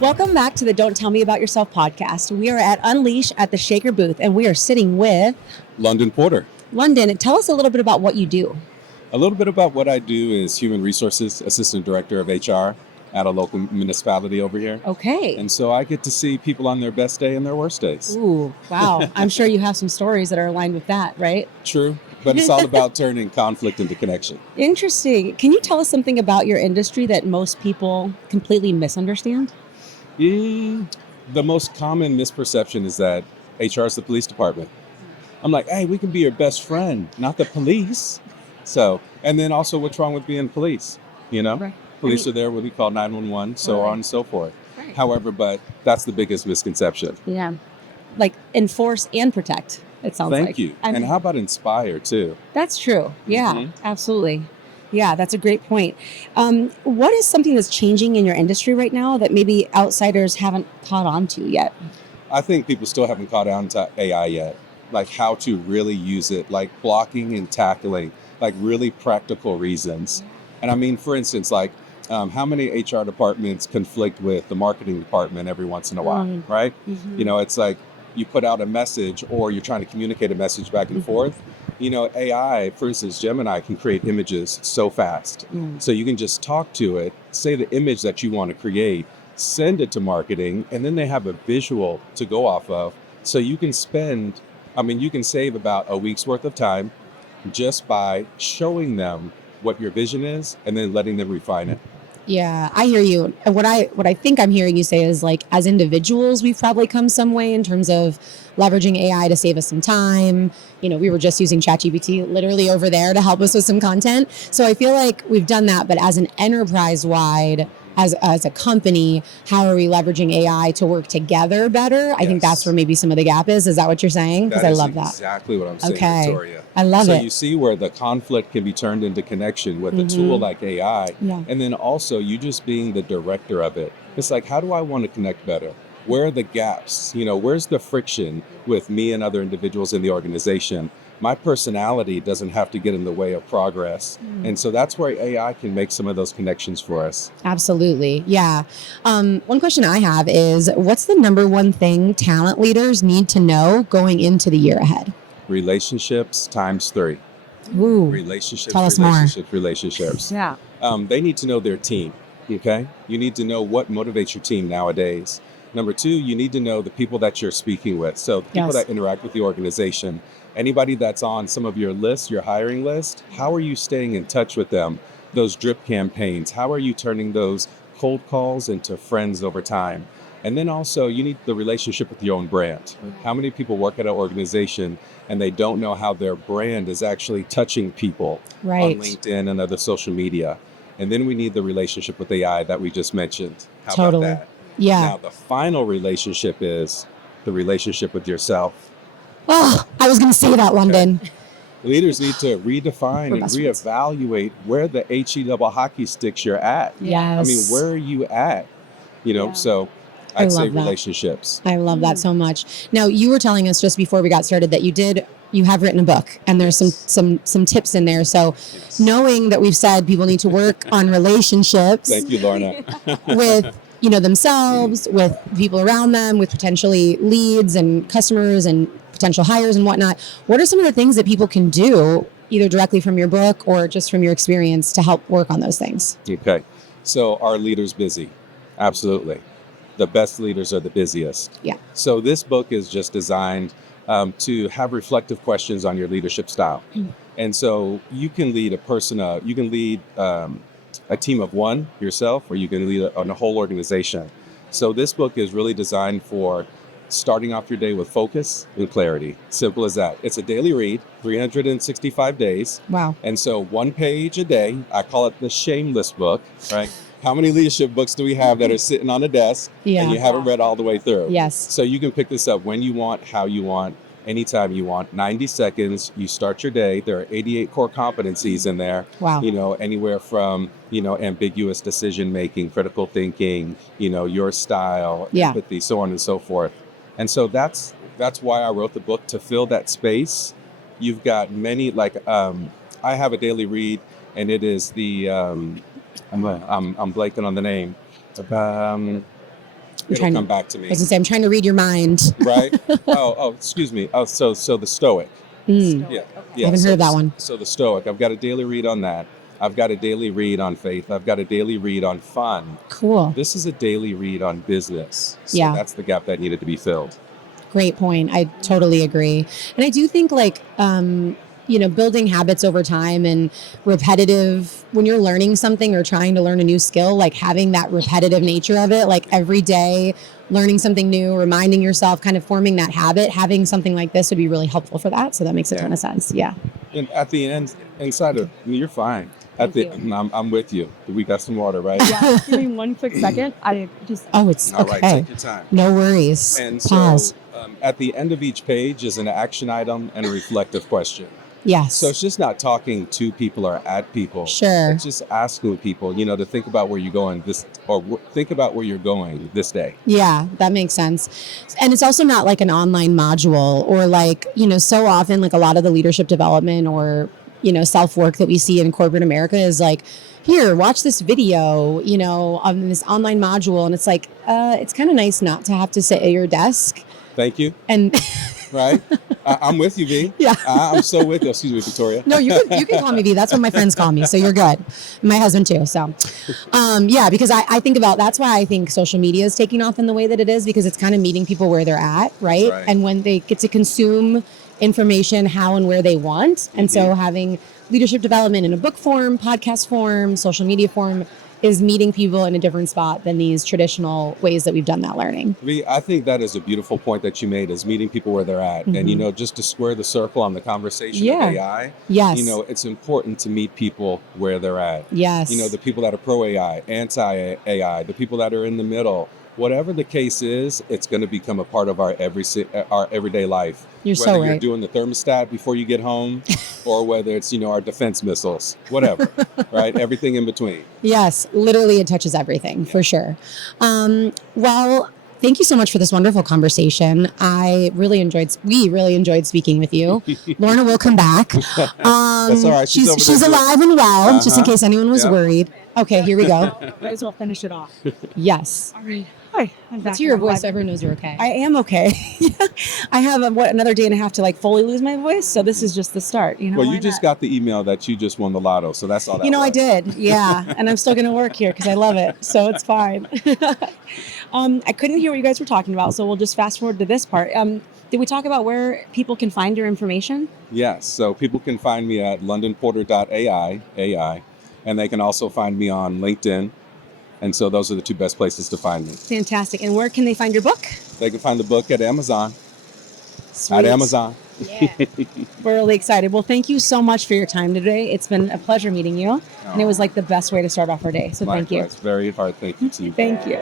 Welcome back to the Don't Tell Me About Yourself podcast. We are at Unleash at the Shaker booth, and we are sitting with London Porter. London. Tell us a little bit about what you do. A little bit about what I do is Human Resources Assistant Director of HR at a local municipality over here. Okay. And so I get to see people on their best day and their worst days. Ooh, wow. I'm sure you have some stories that are aligned with that, right? True, but it's all about turning conflict into connection. Interesting. Can you tell us something about your industry that most people completely misunderstand? The most common misperception is that HR is the police department. I'm like, hey, we can be your best friend, not the police. So, and then also what's wrong with being police? You know, Right. police are there when we call 911, so Right. on and so forth. Right. However, but that's the biggest misconception. Yeah. Like enforce and protect, it sounds like. Thank you. I mean, And how about inspire too? that's true. Yeah, Mhm. absolutely. Yeah, that's a great point. What is something that's changing in your industry right now that maybe outsiders haven't caught on to yet? I think people still haven't caught on to AI yet, like how to really use it, like blocking and tackling, like really practical reasons. And I mean, for instance, like how many HR departments conflict with the marketing department every once in a while, Mm. right? Mhm. You know, it's like you put out a message or you're trying to communicate a message back and Mhm. forth. You know, AI, for instance, Gemini can create images so fast. Mm. So you can just talk to it, say the image that you want to create, send it to marketing, and then they have a visual to go off of. So you can you can save about a week's worth of time just by showing them what your vision is and then letting them refine it. Yeah, I hear you. And what I think I'm hearing you say is like as individuals, we've probably come some way in terms of leveraging AI to save us some time. You know, we were just using ChatGPT literally over there to help us with some content. So I feel like we've done that, but as an enterprise wide, as a company, how are we leveraging AI to work together better? I think that's Yes. where maybe some of the gap is. Is that what you're saying? Because That I is love that. exactly what I'm saying, Okay. Victoria. I love So it. you see where the conflict can be turned into connection with a tool Mhm. like AI. Yeah. And then also you just being the director of it. It's like, how do I want to connect better? Where are the gaps? You know, where's the friction with me and other individuals in the organization? My personality doesn't have to get in the way of progress. And so that's where AI can make some of those connections for us. Absolutely. Yeah. One question I have is what's the number one thing talent leaders need to know going into the year ahead? Relationships times 3. Ooh. Relationships, Tell us more. relationships. Yeah. They need to know their team, okay? You need to know what motivates your team nowadays. Number 2, you need to know the people that you're speaking with. So the people Yes. that interact with the organization, anybody that's on some of your lists, your hiring list, how are you staying in touch with them? Those drip campaigns, how are you turning those cold calls into friends over time? And then also you need the relationship with your own brand. How many people work at an organization and they don't know how their brand is actually touching people Right. on LinkedIn and other social media? And then we need the relationship with AI that we just mentioned. How Totally. about that? Yeah. Now, the final relationship is the relationship with yourself. Oh, I was going to say that, London. Leaders need to redefine We're and best friends. reevaluate where the HE double hockey sticks you're at. Yes. I mean, where are you at? You know, Yeah. so I I'd say love that. relationships. I love that so much. Now, you were telling us just before we got started that you have written a book and there's Yes. some tips in there. So Yes. knowing that we've said people need to work on relationships Thank you, Lorna. with themselves, with people around them, with potentially leads and customers and potential hires and whatnot. What are some of the things that people can do either directly from your book or just from your experience to help work on those things? Okay. So are leaders busy? Absolutely. The best leaders are the busiest. Yeah. So this book is just designed to have reflective questions on your leadership style. And so you can lead you can lead a team of one yourself, or you can lead a whole organization. So this book is really designed for starting off your day with focus and clarity. Simple as that. It's a daily read, 365 days. Wow. And so 1 page a day. I call it the shameless book, right? How many leadership books do we have that are sitting on a desk Yeah. and you haven't read all the way through? Yes. So you can pick this up when you want, how you want, anytime you want. 90 seconds, you start your day. There are 88 core competencies in there. Wow. Anywhere from, ambiguous decision making, critical thinking, your style, Yeah. empathy, so on and so forth. And so that's why I wrote the book, to fill that space. You've got many, I have a daily read, and it is the I'm blanking on the name. it'll come back to me. I was gonna say, I'm trying to read your mind. Right? Excuse me. So the Stoic. Yeah. I haven't heard of that one. So the Stoic. I've got a daily read on that. I've got a daily read on faith. I've got a daily read on fun. Cool. This is a daily read on business. So Yeah. that's the gap that needed to be filled. Great point. I totally agree. And I do think like, building habits over time and repetitive, when you're learning something or trying to learn a new skill, like having that repetitive nature of it, like every day learning something new, reminding yourself, kind of forming that habit, having something like this would be really helpful for that. So that makes a ton of sense. Yeah. And at the end, you're fine. I'm with you. We got some water, right? Yeah, give me one quick second. It's All okay. right, take your time. No worries. And Pause. so at the end of each page is an action item and a reflective question. Yes. So it's just not talking to people or at people. Sure. It's just asking people, to think about where you're going think about where you're going this day. Yeah, that makes sense. And it's also not like an online module or like, so often like a lot of the leadership development or, self-work that we see in corporate America is like, here, watch this video, on this online module. And it's like, it's kind of nice not to have to sit at your desk. Thank you. And right? I'm with you, V. Yeah. I'm so with you. Excuse me, Victoria. No, you can call me V. That's what my friends call me. So you're good. My husband too. So, because I think about, that's why I think social media is taking off in the way that it is, because it's kind of meeting people where they're at, right? And when they get to consume information how and where they want. And so having leadership development in a book form, podcast form, social media form is meeting people in a different spot than these traditional ways that we've done that learning. V, I think that is a beautiful point that you made, is meeting people where they're at. And, just to square the circle on the conversation of AI, yes. It's important to meet people where they're at. Yes. The people that are pro-AI, anti-AI, the people that are in the middle. Whatever the case is, it's going to become a part of our everyday life. You're whether so right. You're doing the thermostat before you get home, or whether it's our defense missiles, whatever, right? Everything in between. Yes, literally, it touches everything for sure. Well, thank you so much for this wonderful conversation. We really enjoyed speaking with you. Lorna will come back. That's all right. She's alive and well, just in case anyone was worried. Okay, here we go. Might as well finish it off. Yes. All right. Hi, I'm back. Let's hear your voice so everyone knows you're okay. I am okay. I have another day and a half to fully lose my voice, so this is just the start. Well, you just got the email that you just won the lotto, so that's all that was. I did, yeah, and I'm still going to work here because I love it, so it's fine. I couldn't hear what you guys were talking about, so we'll just fast forward to this part. Did we talk about where people can find your information? Yes, so people can find me at londonporter.ai, and they can also find me on LinkedIn. And so those are the two best places to find me. Fantastic. And where can they find your book? They can find the book at Amazon. Sweet. At Amazon. Yeah. We're really excited. Well, thank you so much for your time today. It's been a pleasure meeting you. And it was like the best way to start off our day. So Likewise. Thank you. Very hard. Thank you to you. Thank you.